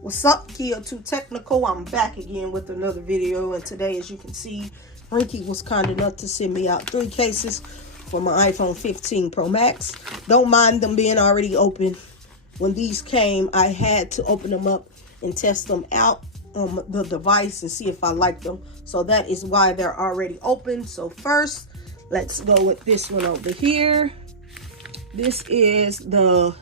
What's up, Kia Too Technical? I'm back again with another video, and today, as you can see, Ringke was kind enough to send me out 3 cases for my iPhone 15 Pro Max. Don't mind them being already open. When these came, I had to open them up and test them out on the device and see if I like them. So that is why they're already open. So first, let's go with this one over here. This is the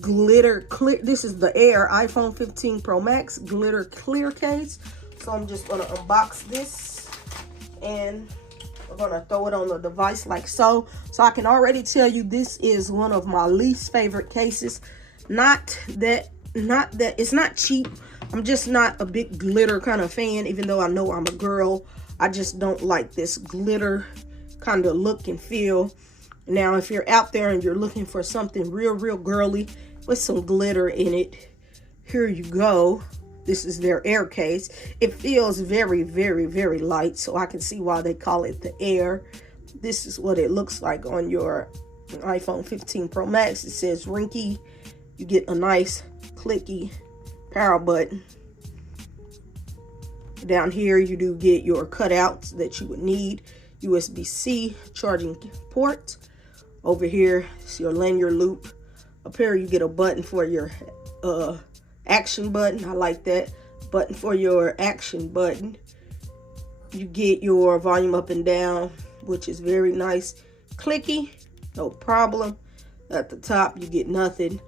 glitter clear. This is the Air iPhone 15 Pro Max glitter clear case. So I'm just gonna unbox this and we're gonna throw it on the device like so. So I can already tell you this is one of my least favorite cases. Not that it's not cheap. I'm just not a big glitter kind of fan, even though I know I'm a girl. I just don't like this glitter kind of look and feel. Now, if you're out there and you're looking for something real girly with some glitter in it, here you go. This is their Air case. It feels very light, so I can see why they call it the Air. This is what it looks like on your iPhone 15 Pro Max. It says Ringke. You get a nice clicky power button. Down here, you do get your cutouts that you would need. USB-C charging port. Over here, it's your lanyard loop. Up here, you get a button for your action button. I like that. Button for your action button. You get your volume up and down, which is very nice. Clicky, no problem. At the top, you get nothing.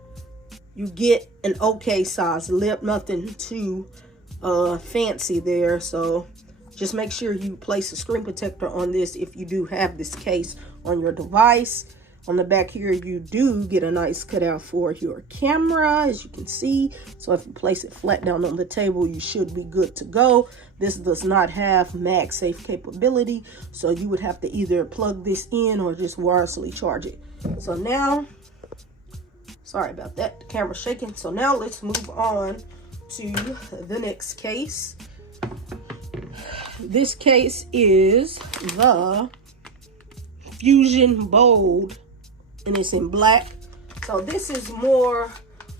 You get an okay size lip, nothing too fancy there. So just make sure you place a screen protector on this if you do have this case on your device. On the back here, you do get a nice cutout for your camera, as you can see. So if you place it flat down on the table, you should be good to go. This does not have MagSafe capability, so you would have to either plug this in or just wirelessly charge it. So now, sorry about that, the camera's shaking. So now let's move on to the next case. This case is the Fusion Bold, and it's in black. So this is more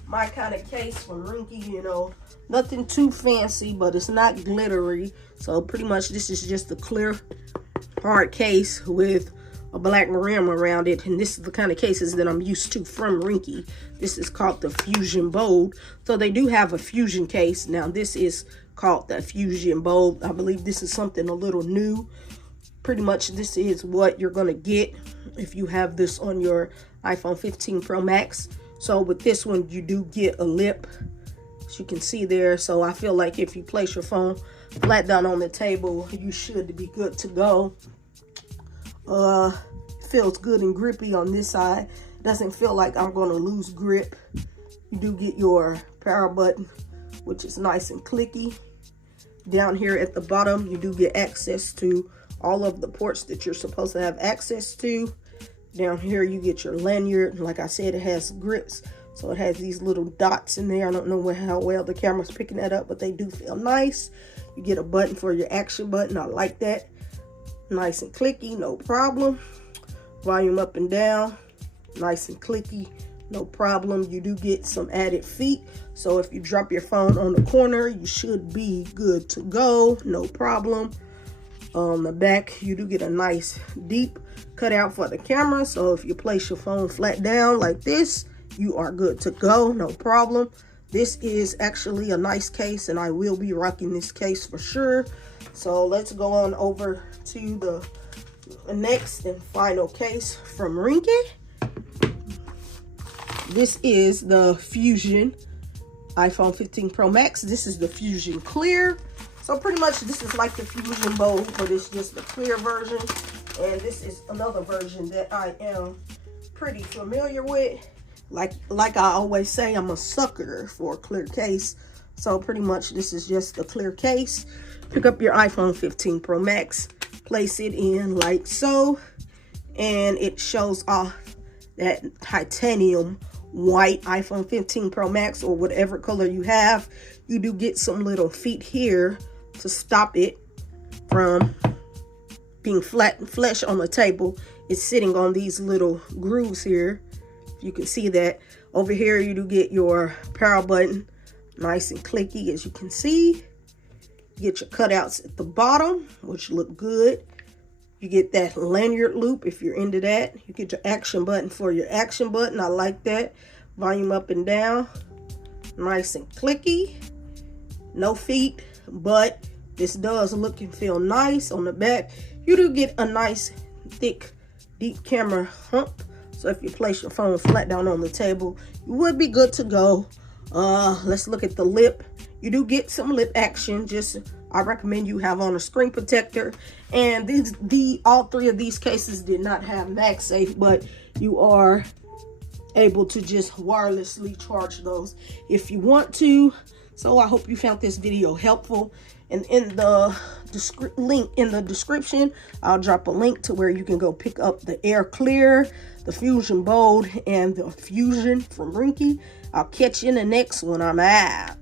my kind of case from Ringke, you know, nothing too fancy, but it's not glittery. So pretty much this is just a clear hard case with a black rim around it, and this is the kind of cases that I'm used to from Ringke. This is called the Fusion Bold. So they do have a Fusion case. Now this is called the Fusion Bold. I believe this is something a little new. Pretty much this is what you're gonna get if you have this on your iPhone 15 Pro Max. So with this one, you do get a lip, as you can see there. So I feel like if you place your phone flat down on the table, you should be good to go. Feels good and grippy on this side. Doesn't feel like I'm gonna lose grip. You do get your power button, which is nice and clicky. Down here at the bottom, you do get access to all of the ports that you're supposed to have access to. Down here, you get your lanyard. Like I said, it has grips, so it has these little dots in there. I don't know how well the camera's picking that up, but they do feel nice. You get a button for your action button. I like that. Nice and clicky, no problem. Volume up and down, nice and clicky, no problem. You do get some added feet, so if you drop your phone on the corner, you should be good to go, no problem. On the back, you do get a nice deep cutout for the camera, so if you place your phone flat down like this, you are good to go, no problem. This is actually a nice case, and I will be rocking this case for sure. So let's go on over to the next and final case from Ringke. This is the Fusion iPhone 15 Pro Max. This is the Fusion Clear. So pretty much this is like the Fusion Bold, but it's just the clear version. And this is another version that I am pretty familiar with. Like I always say, I'm a sucker for a clear case. So pretty much this is just the clear case. Pick up your iPhone 15 Pro Max, place it in like so, and it shows off that titanium white iPhone 15 Pro Max, or whatever color you have. You do get some little feet here to stop it from being flat and flush on the table. It's sitting on these little grooves here. You can see that. Over here, you do get your power button. Nice and clicky, as you can see. You get your cutouts at the bottom, which look good. You get that lanyard loop if you're into that. You get your action button for your action button. I like that. Volume up and down. Nice and clicky. No feet, but this does look and feel nice. On the back, you do get a nice, thick, deep camera hump. So if you place your phone flat down on the table, you would be good to go. Let's look at the lip. You do get some lip action. Just, I recommend you have on a screen protector. And all three of these cases did not have MagSafe, but you are able to just wirelessly charge those if you want to. So I hope you found this video helpful. And in the link in the description, I'll drop a link to where you can go pick up the Air Clear, the Fusion Bold, and the Fusion from Ringke. I'll catch you in the next one. I'm out.